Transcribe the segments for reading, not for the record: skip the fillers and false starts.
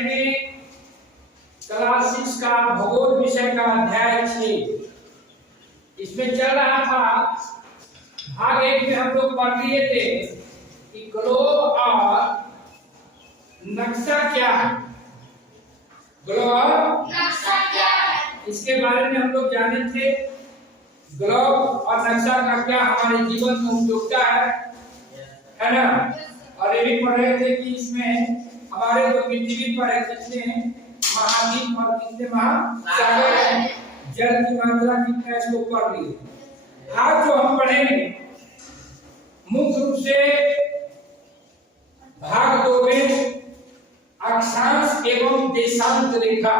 पढ़ेंगे क्लास 6 का भूगोल विषय का अध्याय 6। इसमें चल रहा था भाग 1 में हम लोग पढ़ लिए थे कि ग्लोब और नक्शा क्या है। ग्लोब और नक्शा क्या है इसके बारे में हम लोग जाने थे। ग्लोब और नक्शा का क्या हमारे जीवन में उपयोगिता है ना। और ये भी पढ़ रहे थे कि इसमें हमारे जो पृथ्वी पर है कितने महाद्वीप और कितने महासागर हैं, जल की मात्रा कितना है इसको पढ़ लिए। आज जो हम पढ़ेंगे मुख्य रूप से भाग 2 में अक्षांश एवं देशांत रेखा,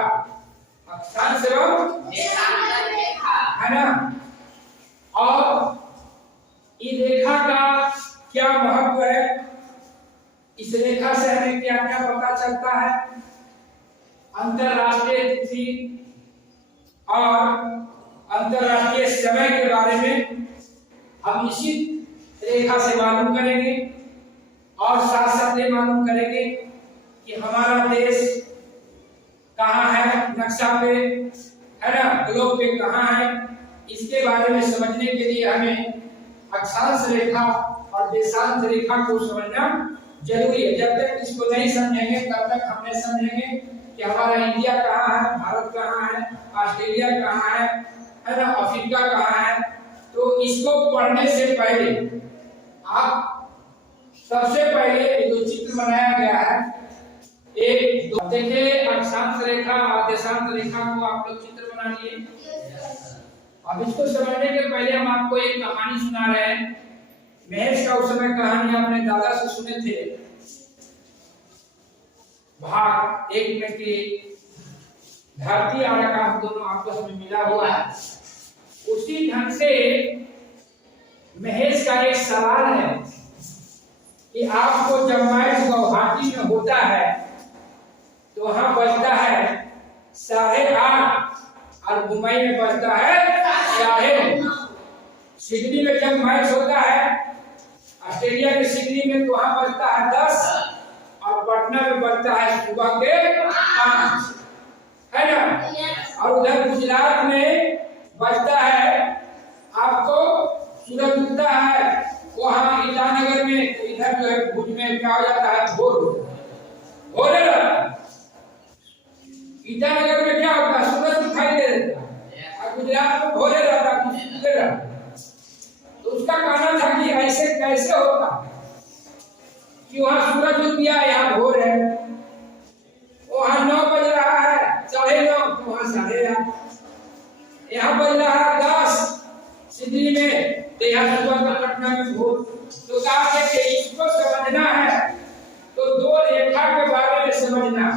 अक्षांश एवं देशांत रेखा है ना। और इस रेखा का क्या महत्व है, इस रेखा से हमें क्या क्या पता चलता है, अंतरराष्ट्रीय तिथि और अंतरराष्ट्रीय समय के बारे में हम इसी रेखा से मालूम करेंगे। और साथ साथ ये मालूम करेंगे कि हमारा देश कहाँ है नक्शा पे, है ना, ग्लोब पे कहाँ है। इसके बारे में समझने के लिए हमें अक्षांश रेखा और देशांत रेखा को समझना जरूरी है। जब तक इसको नहीं समझेंगे तब तक हम नहीं समझेंगे कि हमारा इंडिया कहाँ है, भारत कहाँ है, ऑस्ट्रेलिया कहाँ है ना, अफ्रीका कहाँ है। तो इसको पढ़ने से पहले आप सबसे पहले जो चित्र बनाया गया है एक देखिए, अक्षांश रेखा और देशांत रेखा को आप लोग चित्र बना लिए। अब इसको समझने के पहले हम आपको एक कहानी सुना रहे हैं। महेश का उस समय कहानी आपने दादा से सुने थे भाग 1 में कि धरती और आकाश दोनों आपस में मिला हुआ है। उसी ढंग से महेश का एक सवाल है कि आपको जब मैच गुवाहाटी में होता है तो वहां बजता है 8:30 और मुंबई में बजता है 9:30। सिडनी में जब मैच होता है ऑस्ट्रेलिया के सिडनी में तो वहां बजता है 10 और पटना में बजता है सुबह के 5, है ना। और उधर गुजरात में बजता है, आपको सूरज उगता है वहां ईटानगर में, तो इधर जो है भुज में क्या हो जाता है भोर हो रहा। ईटानगर में क्या होता है सूरज दिखाई दे देता है और गुजरात में भोरे रहता है। तो उसका कहना था कि ऐसे कैसे होता कि वहां सूरज उग गया यहाँ भोर है, वहां 9 बज रहा है 9:30 तो वहां 8:30, यहाँ बज रहा है 10 सिडनी में तो यहाँ सुबह का पटना में भोर। तो कहा कि इसको समझना है तो 2 रेखा के बारे में समझना।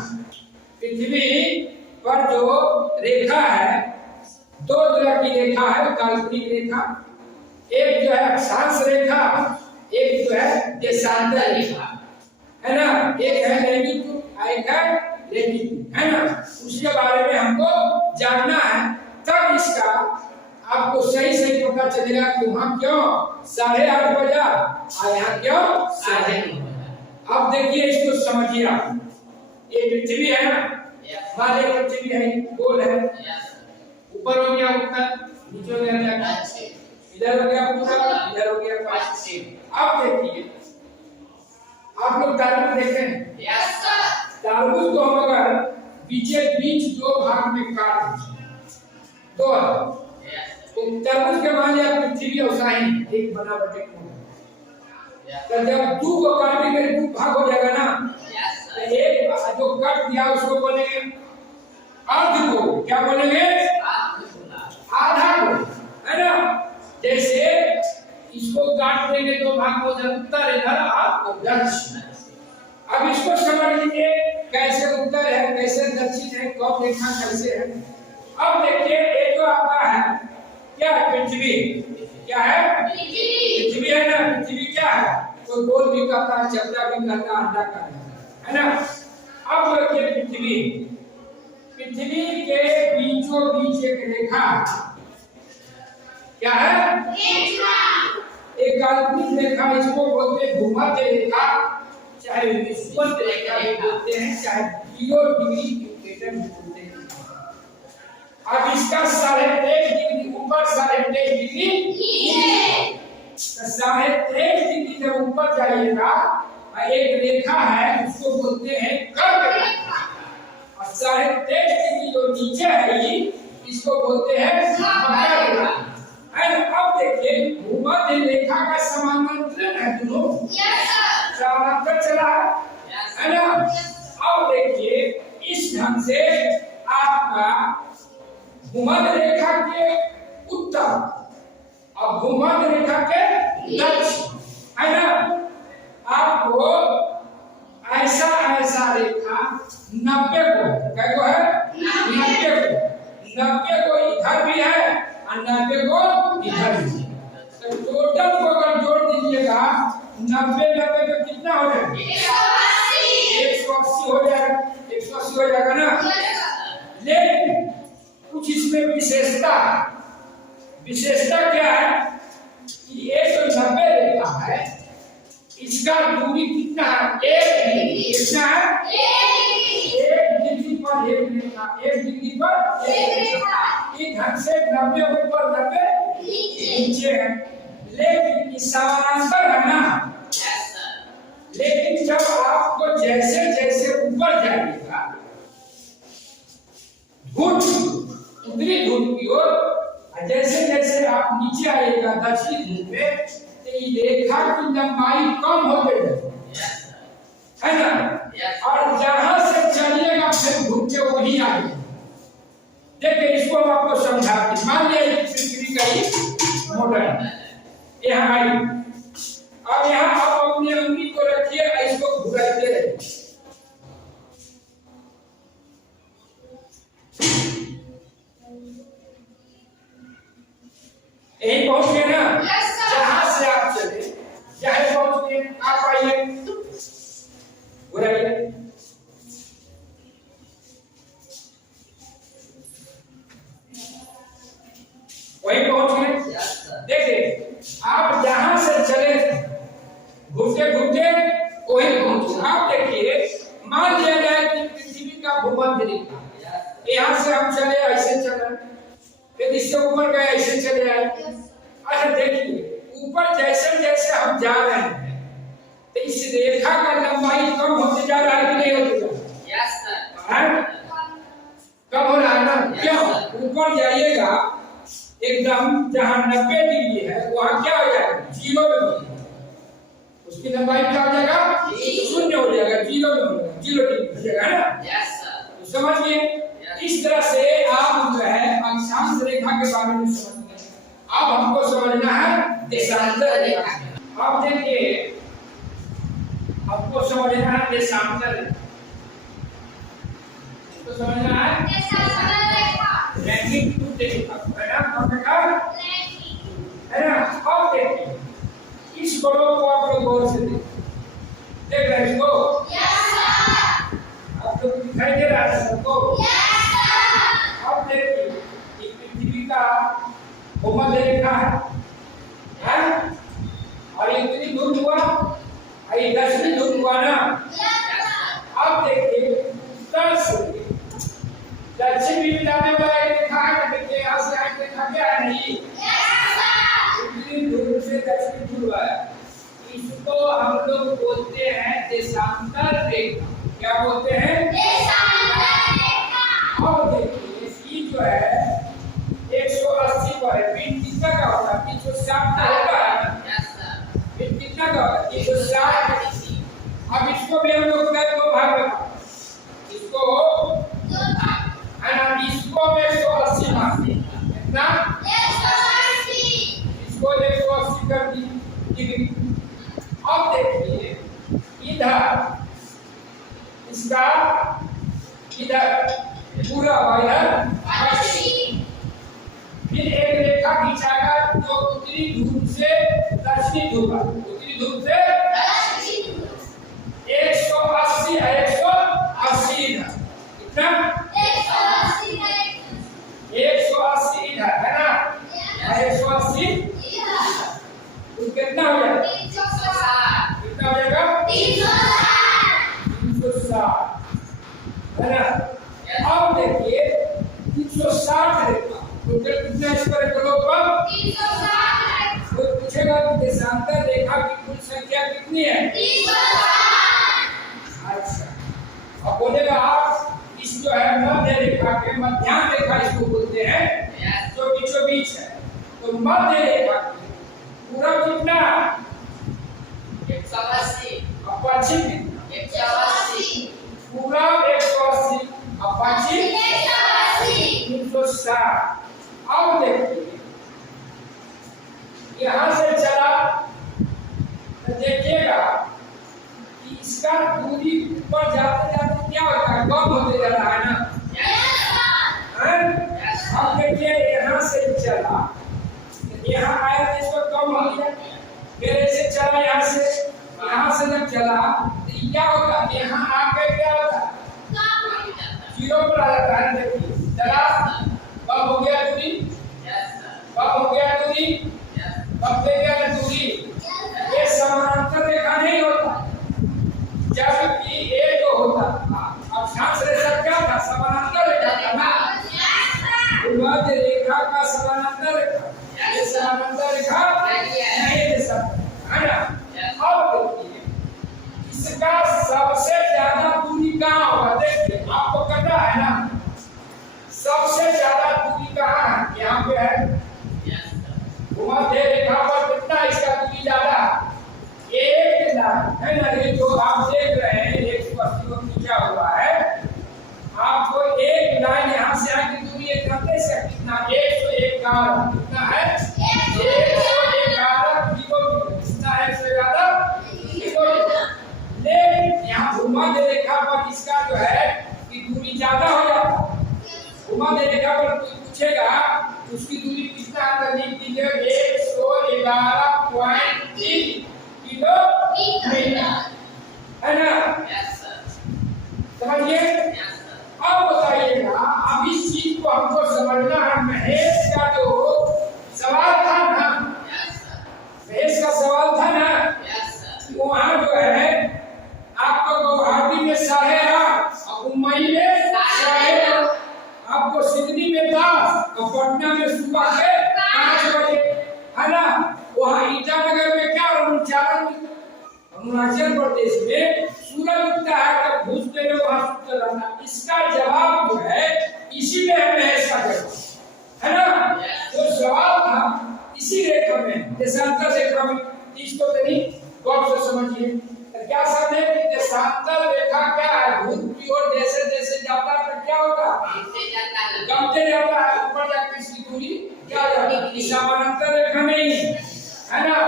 पृथ्वी पर जो रेखा है 2 तरह की रेखा है, काल्पनिक रेखा, एक जो है अक्षांश रेखा, एक जो है देशांत रेखा, है ना। एक है लैटिट्यूड, एक है लैटिट्यूड, है ना। उसके बारे में हमको जानना है, तब इसका आपको सही सही पता चलेगा कि वहां क्यों 8:30 बजा और यहाँ क्यों 9:30 बजा। अब देखिए इसको समझिए आप। ये पृथ्वी है ना, हमारे पृथ्वी है, गोल है, ऊपर हो गया उत्तर, नीचे हो गया दक्षिण, इधर हो गया पूर्व, इधर हो गया पश्चिम। अब देखिए आप लोग तारबूज देखें, तारबूज को हम अगर बीच 2 भाग में काट दें तो तरबूज के मान लिया पृथ्वी और साइन एक बना बटे तो जब 2 को काटेंगे 2 भाग हो जाएगा ना। तो एक जो कट दिया उसको बोलेंगे अर्ध को, क्या बोलेंगे आधा को, है ना। जैसे इसको काट देंगे 2 भाग हो जाए, उत्तर इधर और दक्षिण। अब इसको समझ लीजिए कैसे उत्तर है कैसे दक्षिण है, कब रेखा कैसे है। अब देखिए एक तो आपका है क्या, पृथ्वी क्या है, पृथ्वी है ना। पृथ्वी क्या है, तो गोल भी कहता है, चपटा भी कहता है, अंडा कहता है ना। अब देखिए पृथ्वी के बीचों बीच एक रेखा क्या है, एक काल्पनिक रेखा, इसको बोलते हैं भूमध्य रेखा। चाहे विषुवत रेखा भी बोलते हैं, चाहे 0 डिग्री इक्वेटर बोलते हैं। अब इसका 23.5 डिग्री ऊपर 23.5 डिग्री नीचे, तो 23.5 डिग्री जब ऊपर जाइएगा एक रेखा है उसको बोलते हैं कर्क रेखा, और 23.5 डिग्री जो नीचे है इसको बोलते हैं मकर रेखा। अब देखिए भूमध्य रेखा का समानांतर है दोनों, समानांतर चला है ना। अब देखिए इस ढंग से आपका भूमध्य रेखा के उत्तर और भूमध्य रेखा के दक्षिण है ना, आपको ऐसा ऐसा रेखा 90 को क्या को है 90 को इधर भी है और 90 को इधर भी। तो टोटल को अगर जोड़ दीजिएगा 90 का कितना हो जाएगा 180 हो जाएगा, 180 हो जाएगा ना। लेकिन कुछ इसमें विशेषता क्या है कि 190 रेखा है, इसका दूरी कितना है 1 डिग्री, कितना है 1 डिग्री पर 1 रेखा, 1 डिग्री पर 1 रेखा। इस ढंग से 90 ऊपर 90 नीचे है, लेकिन समानांतर है ना। लेकिन जब आपको जैसे जैसे ऊपर जाइएगा उत्तरी ध्रुव की ओर, जैसे जैसे आप नीचे आइएगा दक्षिणी ध्रुव में, तो ये रेखा की लंबाई कम होते है ना। और जहां से चलिएगा फिर घूम के वही आएगा। देखिए इसको हम आपको समझाते। मान लिया पृथ्वी का ही मॉडल यहाँ आई, अब यहाँ आप अपनी उंगली को रखिए, इसको घुराते रहिए। यही पहुंच गए ना, जहां से आप चले चाहे पहुंच गए, आप आइए घुराइए। वही पहुंच गए। देखिए आप जहां से चले घूमते घूमते वही पहुंचे। आप देखिए मान लिया जाए कि पृथ्वी का भूमध्य रेखा, यहाँ से हम चले ऐसे चले, फिर इससे ऊपर गए ऐसे चले आए। अच्छा देखिए ऊपर जैसे जैसे हम जा रहे हैं तो इस रेखा का लंबाई कम होते जा रहा है कि नहीं होते जा रहा है? कम हो रहा है ना। क्यों? ऊपर जाइएगा एकदम जहाँ 90 डिग्री है वहाँ क्या हो जाएगा 0 में, उसकी लंबाई क्या हो जाएगा 0 हो जाएगा, 0 में 0 डिग्री हो जाएगा ना। तो समझिए इस तरह से आप जो है अक्षांश रेखा के बारे में समझ गए। अब हमको समझना है देशांतर रेखा। अब देखिए आपको समझना है देशांतर रेखा, तो समझना है देशांतर रेखा, लैंगिक रेखा है ना, है ना। अब देखिए इस बड़ों को आप लोग गौर से देख रहे हैं इसको, आप लोग दिखाई दे रहा है सबको। अब देखिए पृथ्वी का भूमध्य रेखा है और ये उत्तरी ध्रुव हुआ और ये दक्षिणी ध्रुव हुआ ना। अब देखिए उत्तर से दक्षिण भी जाने वाला एक रेखा है, देखिए यहाँ से आगे रेखा क्या है नहीं, उत्तरी ध्रुव से दक्षिणी ध्रुव है। इसको हम लोग बोलते हैं देशांतर रेखा। क्या बोलते हैं देशांतर रेखा। अब देखिए ये जो है 180 पर है, बीट कितना का होता है 360 का होता है, बीट कितना का होता है 360। अब इसको भी हम लोग का दो भाग में, इसको है ना, इसको 180 मारते हैं, कितना 180, इसको 180 कर दी। अब देखिए इधर इसका इधर पूरा इधर फिर एक रेखा खींचाएगा जो उत्तरी ध्रुव से दक्षिणी ध्रुव, उत्तरी ध्रुव से दक्षिणी ध्रुव 180 है, 180 इधर, कितना 180 इधर है ना, 180 इधर, तो कितना हो जाएगा 360, कितना हो जाएगा 360। त्रिज्या कितनी है? 30%। अच्छा, अब बोलेगा आप इस जो है मध्य रेखा के मध्यांक रेखा इसको बोलते हैं, जो बीचों बीच है। तो मध्य रेखा पूरा कितना? 180। और पश्चिम कितना? 180। पूरा 180 और पश्चिम 360। अब देखिए यहाँ से चला तो देखिएगा कि इसका दूरी ऊपर जाते जाते क्या होता है? कम होते जा रहा है ना? अब देखिए यहाँ से चला, यहाँ आया तो इसको कम हो गया, फिर ऐसे चला यहाँ से जब चला तो क्या होगा? यहाँ आके क्या होता है? 0 पर आ जाता है। देखिए चला, कब हो गया दूरी? कब हो गया दूरी? कब दे गया दूरी? ये समानांतर रेखा नहीं होता, जबकि ये जो होता अक्षांश रेखा क्या था? समानांतर रेखा था ना? मध्य रेखा का समानांतर रेखा, ये समानांतर रेखा नहीं दे सकता है ना? अब देखिए इसका सबसे ज्यादा दूरी कहाँ होगा? देखिए आपको पता है ना सबसे ज्यादा दूरी कहाँ है? यहाँ पे है। मध्य रेखा पर कितना इसका दूरी ज्यादा? 1 लाइन है ना? ये जो आप देख रहे हैं 180 को खींचा हुआ है, आपको 1 लाइन यहाँ से आगे दूरी एक करते से कितना? 111 कितना है? 111 किलोमीटर। कितना है? 111 किलोमीटर। लेकिन यहाँ भूमध्य रेखा पर इसका जो है कि दूरी ज्यादा हो जाता है। भूमध्य रेखा पर कोई पूछेगा उसकी दूरी कितना है? लिख दीजिए 111.3 किलोमीटर है ना? समझिए। अब बताइएगा, अब इस चीज को हमको समझना है। महेश का जो सवाल था ना, महेश का सवाल था ना, वहाँ जो है आपको गुवाहाटी में 8:30 और मुंबई में 9:30, आपको सिडनी में 10 और पटना में सुबह के 5 बजे है ना? वहाँ ईटानगर में क्या? अरुणाचल प्रदेश में सूरज उगता है तब घुस के वहाँ सूरज रहना। इसका जवाब जो है इसीलिए है महेश का जवाब है ना? जो सवाल था इसी रेखा में, देशांतर रेखा में। इसको तनी गौर से समझिए। क्या समझे कि देशांतर रेखा क्या है? भूत की ओर जैसे जैसे जाता है तो क्या होगा? कमते जाता है, ऊपर जाकर इसकी दूरी क्या हो जाती है? समानांतर रेखा नहीं है ना?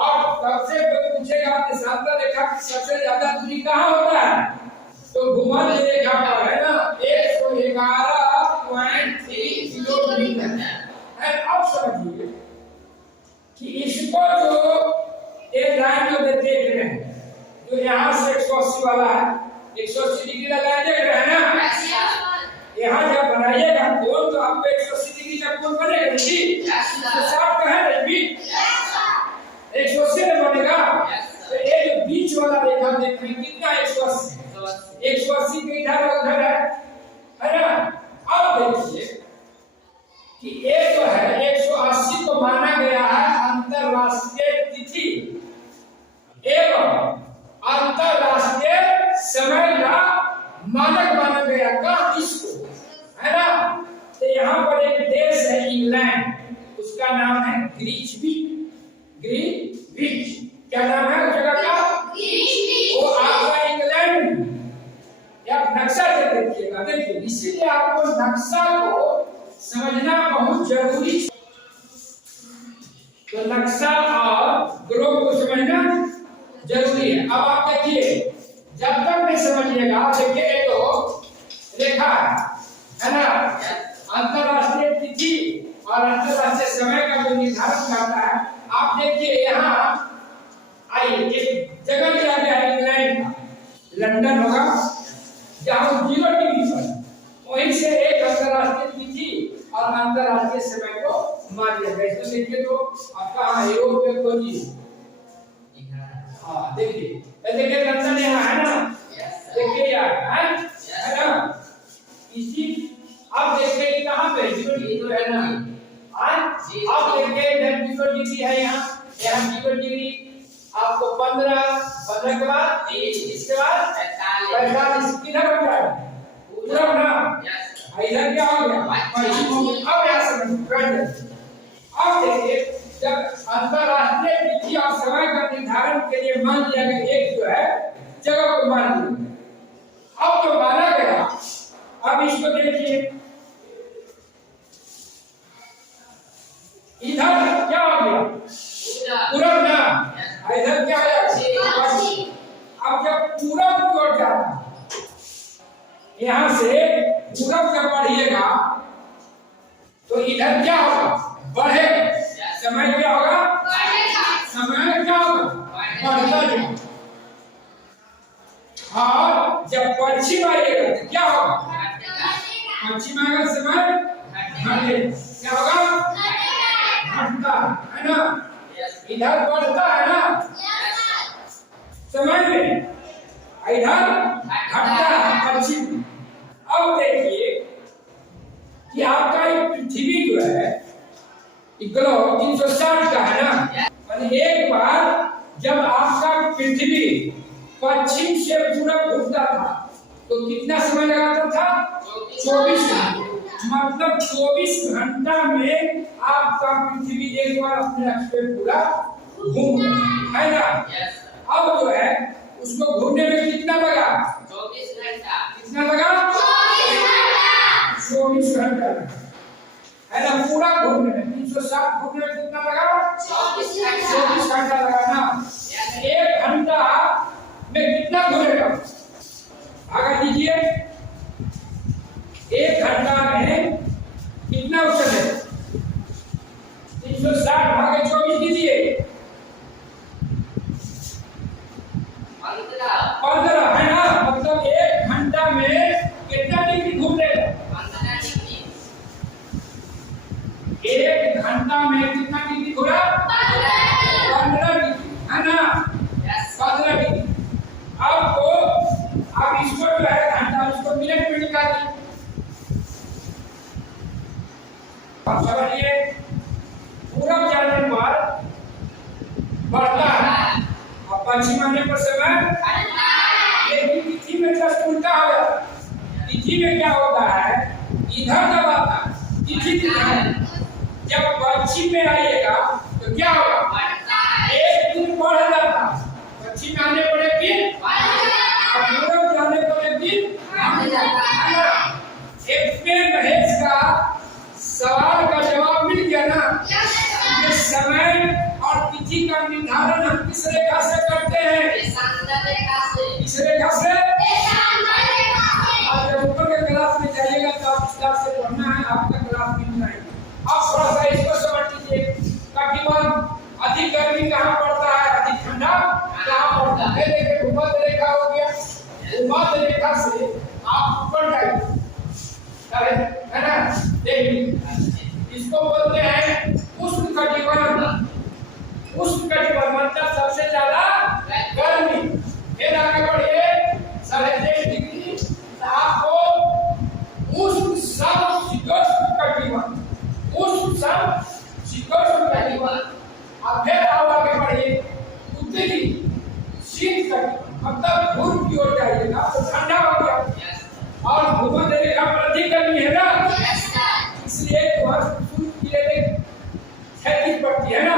और सबसे पूछेगा देशांतर रेखा की सबसे ज्यादा दूरी कहाँ होता है? तो भूमध्य रेखा पर है ना? 111.3 किलोमीटर है। अब समझिए कि इसको जो एक लाइन जो देख रहे हैं, जो यहाँ से 180 वाला है, 180 डिग्री का लाइन देख रहे हैं ना? यहाँ जब बनाइएगा कोण तो आपको 180 डिग्री का कोण बनेगा जी। तो साफ कहे ना बीच 180 में बनेगा। तो ये जो बीच वाला रेखा देख रहे हैं कितना? 180 के इधर उधर है ना? अब देखिए कि एक तो है 180 को माना गया है अंतरराष्ट्रीय तिथि एवं अंतरराष्ट्रीय समय का मानक माना गया का इसको है ना? तो यहाँ पर एक देश है इंग्लैंड, उसका नाम है ग्रीनविच। क्या नाम है उस जगह का? वो आपका इंग्लैंड। आप नक्शा से देखिएगा, देखिए इसीलिए आपको नक्शा को समझना बहुत जरूरी है। तो नक्शा और ग्लोब को समझना जरूरी है। अब आप देखिए, जब तक नहीं समझिएगा, देखिए तो रेखा है ना? अंतरराष्ट्रीय तिथि और अंतरराष्ट्रीय समय का जो निर्धारण करता है। आप देखिए यहाँ आइए, एक जगह दिया गया है इंग्लैंड का, लंदन होगा, जहाँ 0 डिग्री पर, वहीं से एक अंतरराष्ट्रीय तिथि और अंतरराष्ट्रीय समय को मान लिया गया। इसको देखिए तो आपका यूरोप में खोजिए। हाँ देखिए, देखिए लंदन यहाँ है ना? देखिए यार है ना? इसी अब देखिए कहाँ पे 0 डिग्री है ना? अब देखिए इधर 0 डिग्री है, यहाँ 0 डिग्री आपको 15 15 के बाद 30 के बाद 45 किधर बन जाएगा पूरा ना इधर क्या हो गया अब यहाँ समझ अब देखिए जब अंतरराष्ट्रीय तिथि और समय का निर्धारण के लिए मान लिया गया एक जो है जगह को मान लिया अब जो माना गया अब इसको देखिए इधर क्या हो गया पूरब ना इधर क्या है अब जब पूरब की ओर जाता यहाँ से पूरब जब बढ़िएगा तो इधर क्या होगा बढ़ेगा समय क्या होगा समय क्या होगा बढ़ता जाएगा और जब पश्चिम आएगा तो क्या होगा पश्चिम आएगा समय घटेगा क्या होगा घटता है ना इधर बढ़ता है ना समय में इधर घटता है पश्चिम। अब देखिए कि आपका ये पृथ्वी जो है ग्रह 360 का है ना एक बार जब आपका पृथ्वी पश्चिम से पूरब घूमता था तो कितना समय लगाता था 24 मतलब 24 घंटा में आपका पृथ्वी एक बार अपने अक्ष पे पूरा घूम है ना अब जो है उसको घूमने में कितना लगा 24 घंटा कितना लगा 24 घंटा है ना पूरा घूमने में 360 घूमने में कितना लगा 24 घंटा लगा ना 1 घंटा में कितना घूमेगा आगे दीजिए 1 घंटा में कितना चले 360 भागे 24 दीजिए 15 है ना मतलब 1 घंटा में कितना डिग्री घूम लेगा 1 घंटा में कितना डिग्री घूमा 15 डिग्री है ना 15 डिग्री। आपको अब इसको जो है घंटा इसको मिनट में निकालिए समझिए पूरब जाने पर बढ़ता है और पश्चिम आने पर समय लेकिन तिथि में जस्ट उल्टा हो जाता है तिथि में क्या होता है इधर जब आता है तिथि जब पश्चिम में आइएगा तो क्या होगा एक दिन बढ़ जाता पश्चिम आने पर एक दिन पूरब जाने पर एक दिन है ना एक में महेश का सवाल का जवाब मिल गया ना ये समय और तिथि का निर्धारण हम किस रेखा से करते हैं इस रेखा से आप जब ऊपर के क्लास में जाइएगा तो आप इस क्लास से पढ़ना है आपका क्लास मिलना है। आप थोड़ा सा इसको समझ लीजिए ताकि अधिक गर्मी कहाँ पड़ता है अधिक ठंडा कहाँ पड़ता है देखिए भूमध्य रेखा हो गया भूमध्य रेखा से आप ऊपर जाइए है ना देखिए इसको बोलते हैं उष्णकटिबंध उष्णकटिबंध मतलब सबसे ज्यादा गर्मी फिर आगे बढ़िए 23.5 डिग्री आपको उष्ण समशीतोष्ण कटिबंध उष्ण समशीतोष्ण कटिबंध अब फिर आओ आगे बढ़िए उत्तरी शीत कटिबंध मतलब पूर्व की ओर जाइएगा तो ठंडा हो गया और भूमध्य रेखा पर अधिक गर्मी है ना इसलिए वहाँ सूर्य की रेखा क्षैतिज पड़ती है ना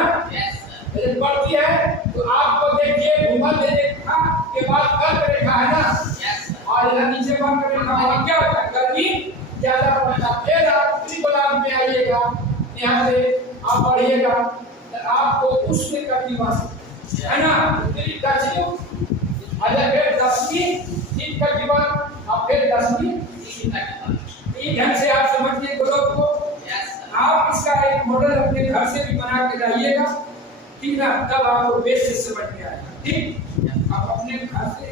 यदि पड़ती है तो आपको देखिए भूमध्य रेखा के बाद कर्क रेखा है ना और इधर नीचे कर्क रेखा वहाँ क्या होता है गर्मी ज्यादा पड़ता है फिर आप उत्तरी गोलार्ध में आइएगा यहाँ से आप बढ़िएगा तो आपको उष्ण कटिबंध है ना उत्तरी दक्षिणी फिर दक्षिणी शीत कटिबंध और फिर दक्षिणी इस ढंग से आप समझिए ग्लोब को आप इसका एक मॉडल अपने घर से भी बना के लाइएगा ठीक ना तब आपको बेस से समझ में आएगा ठीक आप अपने घर से